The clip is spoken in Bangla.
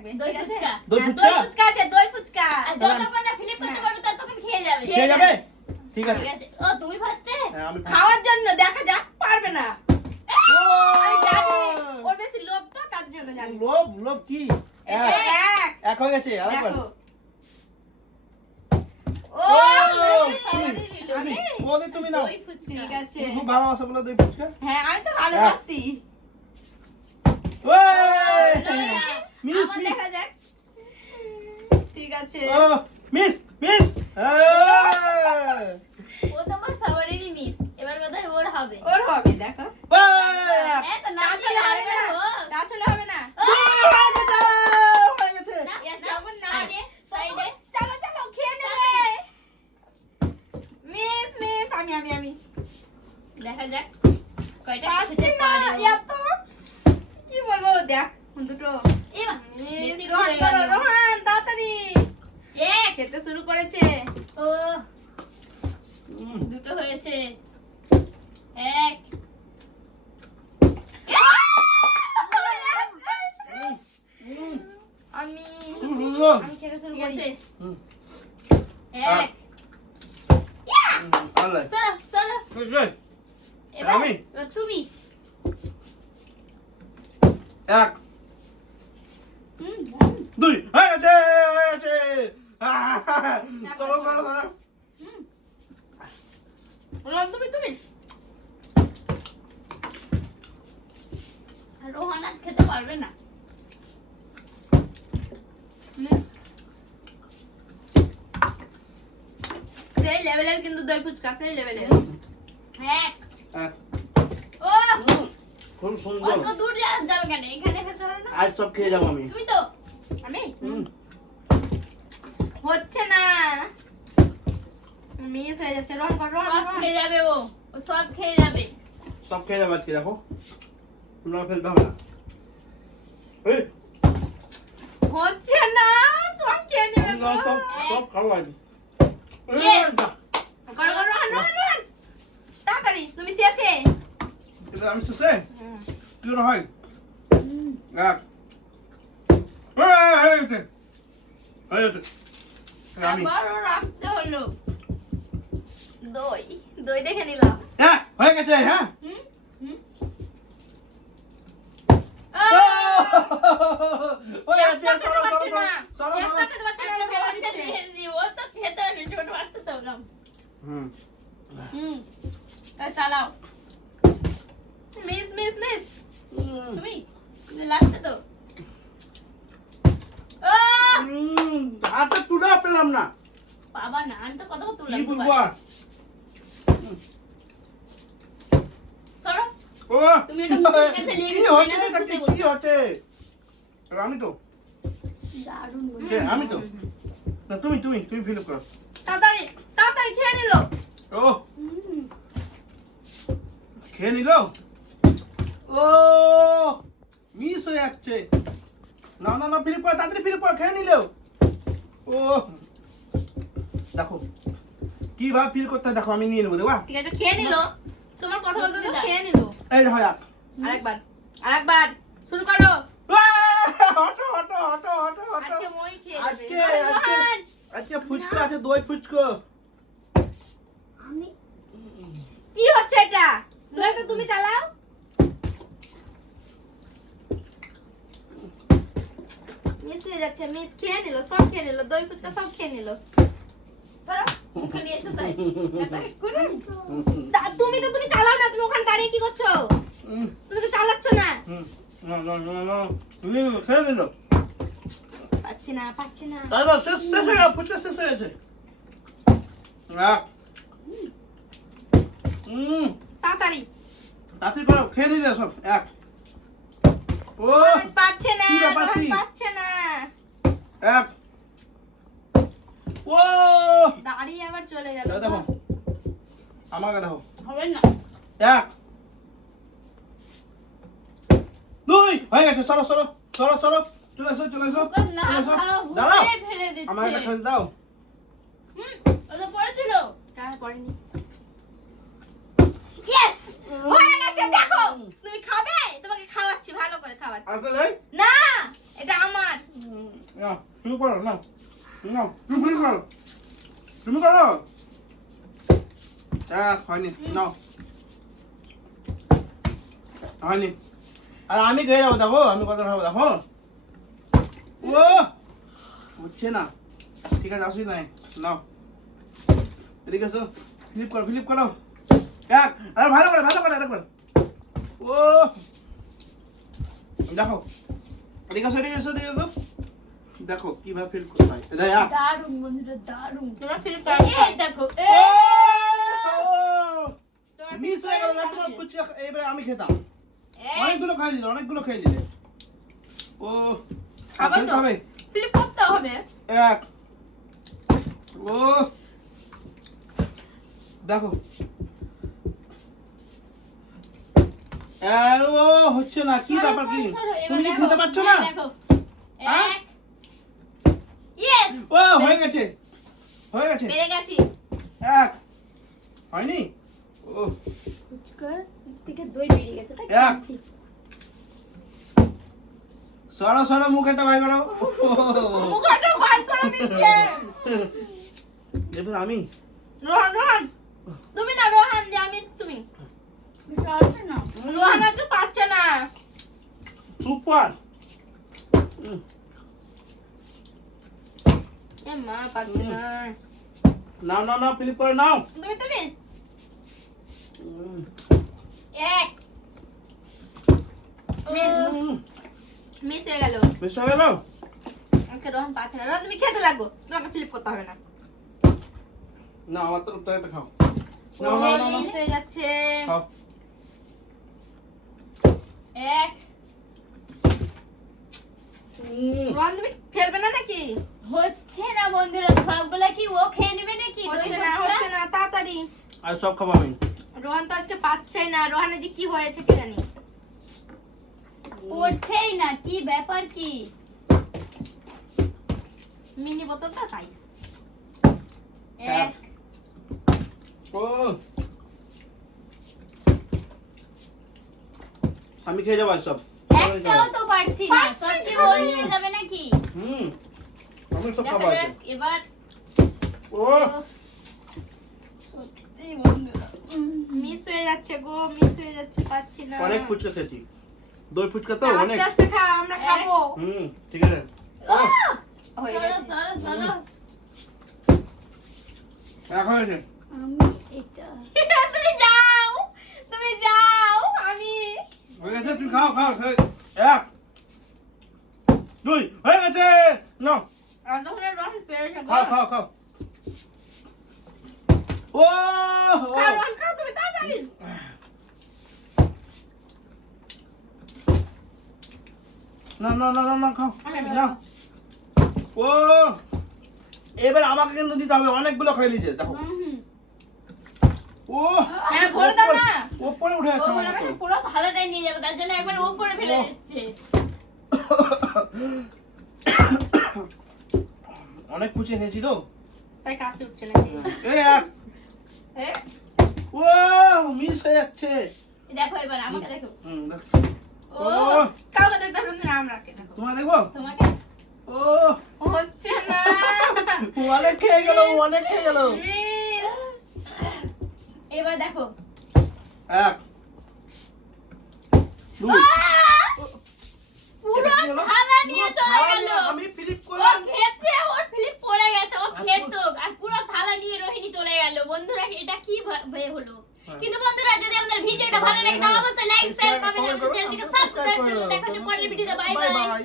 থাকবে। দই ফুচকা। দই হ্যাঁ, ফুচকা? দই ফুচকা আছে, দই ফুচকা। আর যতক্ষণ না ফিলিপ করতে পারবে ততক্ষণ খেয়ে যাবে। খেয়ে যাবে? ঠিক আছে। ঠিক আছে। ও তুমি ফার্স্টে? হ্যাঁ, আমি খাওয়ার জন্য দেখা যাক পারবে না। ও! আমি জানি ওর বেশি লোভ তো তার জন্য জানি। লোভ কি? এই যে এক এক হয়ে গেছে, আরেকবার। দেখো। ও তুমি, বৌদি তুমি নাও। দই ফুচকা। ঠিক আছে। তুমি খুব ভালোবাসো বলে দই ফুচকা। হ্যাঁ আমি তো ভালোবাসি। ওই! মিস আবার মিস। দেখা যাক। ঠিক আছে। ও মিস মিস। ও তোমার সবারই মিস। এবার বোধহয় ওর হবে। ওর হবে দেখো। হ্যাঁ তো না নাচলে চলে হবে না। হোক। নাচলে হবে না। হয়ে গেছে। না, এ না, কেমন না? সাইডে, সাইডে। চলো চলো খেয়ে নেবে। মিস মিস আমি দেখা যাক কয়টা পাচ্ছি খেতে না পারে। এত কি বলবো দেখ দুটো এ বাহ, মিস বেশি রোহান হয়ে করো, গেল। রোহান তাড়াতাড়ি এক। খেতে শুরু করেছে। ও দুটো হয়েছে। এক। আমি খেতে শুরু ঠিক করি। আছে। হুম। এক। আল্লাহ। চলো চলো। এবার আমি? এবার তুমি। এক হুম, দুই হয়ে গেছে, হয়ে গেছে। চলো চলো চলো। রোহান তুমি আর রোহান আজ খেতে পারবে না। মিস সেই লেভেলের কিন্তু দই ফুচকা সেই লেভেলের। এক। এক। ও খুব সুন্দর। অত দূর যাবে কেন? এখানে খেতে হবে না? আজ সব খেয়ে যাবো আমি। তুমি তো আমি হুম। হচ্ছে না মিস হয়ে যাচ্ছে। রোহান কর সব রোহান খেয়ে যাবে ও সব খেয়ে যাবে। সব খেয়ে যাবো আজকে, দেখো তোমরা ফেলতে হবে না। এই, হচ্ছে না সব খেয়ে নেবে তোমরা গো। সব খাবো আজ। Yes. করো করো রোহান তাড়াতাড়ি তুমি শেষে। কিন্তু আমি শেষে কি করে হয়? এক। হয়ে গেছে, হয়ে গেছে। আমি আবারও রাখতে হলো। দই দই দেখে নিলাম। হ্যাঁ হয়ে গেছে। হ্যাঁ হুম হুম হয়ে গেছে। সরো সরো সরো সরো সরো। একসাথে তোমার ছেলে ফেলে দিচ্ছে। ও তো খেতে হবে ছোট বাচ্চা তো না। হুম। হুম চালাও। মিস তুমি লাস্টে তো। হাতে তুলে পেলাম না, বাবা না আমি তো কত কি তুললাম বলবো আর? সরো। ও তুমি এটা মুখের কাছে লেগে কি গেছে, হচ্ছে এটা এটা তো কি খুঁজে কি হচ্ছে? আমি তো দারুণ কে? আমি তো না, তুমি তুমি তুমি ফিল করো। তাড়াতাড়ি তাড়াতাড়ি খেয়ে নিল। ও খেয়ে নিল। ও মিস হয়ে যাচ্ছে। না না না, ফিলিপ কর তাড়াতাড়ি, ফিলিপ কর, খেয়ে নিল। ও দেখো কিভাবে ফিল করতে হয়, দেখো আমি নিয়ে নেবো, দেখো। ঠিক আছে খেয়ে নিল। তোমার কথা বলতে তো খেয়ে নিল। এই যে হয় এক। আরেকবার শুরু করো। হটো হটো হটো হটো হটো। আজকে মই খেয়ে আজকে যাবে। আজকে রোহান, আজকে ফুচকা আছে, দই ফুচকা। আমি কি হচ্ছে এটা? দই তো তুমি চালাও। মিস হয়ে যাচ্ছে। মিস খেয়ে নিল, সব খেয়ে নিল। দই ফুচকা সব খেয়ে নিল। সরো মুখে নিয়ে এসো তাই। তুমি চালাও না। তুমি ওখানে দাঁড়িয়ে কি করছো? তুমি তো চালাচ্ছ না। না না না না, তুমি খেয়ে নিল। পাচ্ছি না। তারপর শেষ শেষ হয়ে গেল, ফুচকা শেষ হয়ে গেছে। তাড়াতাড়ি। তাড়াতাড়ি করো, খেয়ে নিলে সব এক। ও রোহান পাচ্ছে না। কি ব্যাপার রোহান কি? পাচ্ছে না। এক। ও দাঁড়িয়ে আবার চলে গেল। দেখো আমাকে দেখো। হবে না। এক দুই হয়ে গেছে। সরো সরো সরো সরো, চলে এসো চলে এসো ওকে না চলে এসো। খাও দাঁড়াও, হুঁচড়ে ফেলে দিচ্ছে। আমাকে একটা খেতে দাও। ও তো পড়েছিল। কার পড়েনি? ইয়েস! হয়ে গেছে দেখো। তুমি খাবে? তোমাকে খাওয়াচ্ছি, ভালো করে খাওয়াচ্ছি। আসলে না, এটা আমার। নাও তুমি করো নাও নাও তুমি করো তুমি করো হয়নি নাও হয়নি আর আমি খেয়ে যাবো দেখো আমি কত খাবো দেখো ও হচ্ছে না ঠিক আছে আসুই নাই নাও এদিকে এসো ফ্লিপ করো এক আরে ভালো করে আরেকবার ও দেখো এদিকে এসো দেখো কিভাবে ফিল করতে হয় দারুণ বন্ধুরা দারুণ তোমার ফিল এই দেখো মিস হয়ে গেল না তোমার ফুচকা এবারে আমি খেতাম অনেকগুলো খেয়ে নিলে ও খাবার তো হবে ফ্লিপ করতে হবে এক ও দেখো ও হচ্ছে না কি ব্যাপার কি তুমি কি খেতে পারছো না দেখো হ্যাঁ? এক ইয়েস ও হয়ে গেছে পেরে গেছি এক হয়নি ও ফুচকার থেকে দই বেরিয়ে গেছে তাই এক। খাচ্ছি সরো মুখেটা ভাই করো মুখটা বার করে দিচ্ছে এবার আমি রোহান তুমি না রোহান যে আমি তুমি এটা আসবে না রোহান আজকে পারছে না সুপার এ মা পারছে না নাও ফিলিপ করে নাও তুমি এক মিস হয়ে গেল বেশ হয়ে গেল আমাকে রোহান পাচ্ছে না রোহান তুমি খেতে লাগো তোমাকে ফ্লিপ করতে হবে না না আমার তো একটা খাও মিস হয়ে যাচ্ছে খাও এক রোহান তুমি ফেলবে না নাকি হচ্ছে না বন্ধুরা সবগুলা কি ও খেয়ে নেবে নাকি দই হচ্ছে না তাড়াতাড়ি আর সব খাবো আমি রোহান তো আজকে পাচ্ছেই না রোহানের যে কি হয়েছে কি জানি পড়ছেই না কি ব্যাপার কি মিনি বোতলটা তাই এক ও আমি খেয়ে যাবো আর সব একটাও তো পারছি না সব কি ও নিয়ে যাবে নাকি আমি সব দেখা খাবো আজকে। যাক এবার ও সত্যি বন্ধুরা মিস হয়ে যাচ্ছে পাচ্ছি না অনেক ফুচকা খেয়েছি দই ফুচকা তো অনেক আস্তে আস্তে খাও আমরা খাবো ঠিক আছে হয়ে সরো গেছে সরো সরো এখন হয়েছে আমি এটা তুমি যাও আমি হয়ে গেছে তুমি খাও এক দুই হয়ে গেছে নাও তখন রোহান পেরেছে খাও ও রোহান খাও তুমি তাড়াতাড়ি না খাও নাও ও এবার আমাকে কিন্তু দিতে হবে অনেকগুলো খেয়ে নিয়েছে দেখো ও হ্যাঁ ভরে দাও না ওপরে উঠে ও আছে মনে করছে পুরো থালাটাই নিয়ে যাবে তার জন্য একবার উপরে ফেলে দিচ্ছে অনেক কুচে খেয়েছি তো তাই কাছে উঠছে নাকি এই এক ও মিস হয়ে যাচ্ছে দেখো এবার আমাকে দেখো দেখ। ও কাউকে দেখতে পারলাম না আমরাকে দেখো তোমার দেখবো তোমাকে ও হচ্ছে না অনেক খেয়ে গেল Miss! এবার দেখো এক দুই পুরো এটা কি হলো? থালা নিয়ে চলে থালা গেল নিয়ে আমি ফ্লিপ ও করলাম খেয়েছে ওর ফ্লিপ পড়ে গেছে ও খেত আর পুরো থালা নিয়ে রোহিণী চলে গেল বন্ধুরা এটা কি হলো কিন্তু বন্ধুরা যদি আমাদের ভিডিওটা ভালো লাগে তাহলে অবশ্যই লাইক শেয়ার কমেন্ট আর চ্যানেলটিকে সাবস্ক্রাইব করে দেখাচ্ছে পরের ভিডিওতে বাই বাই বাই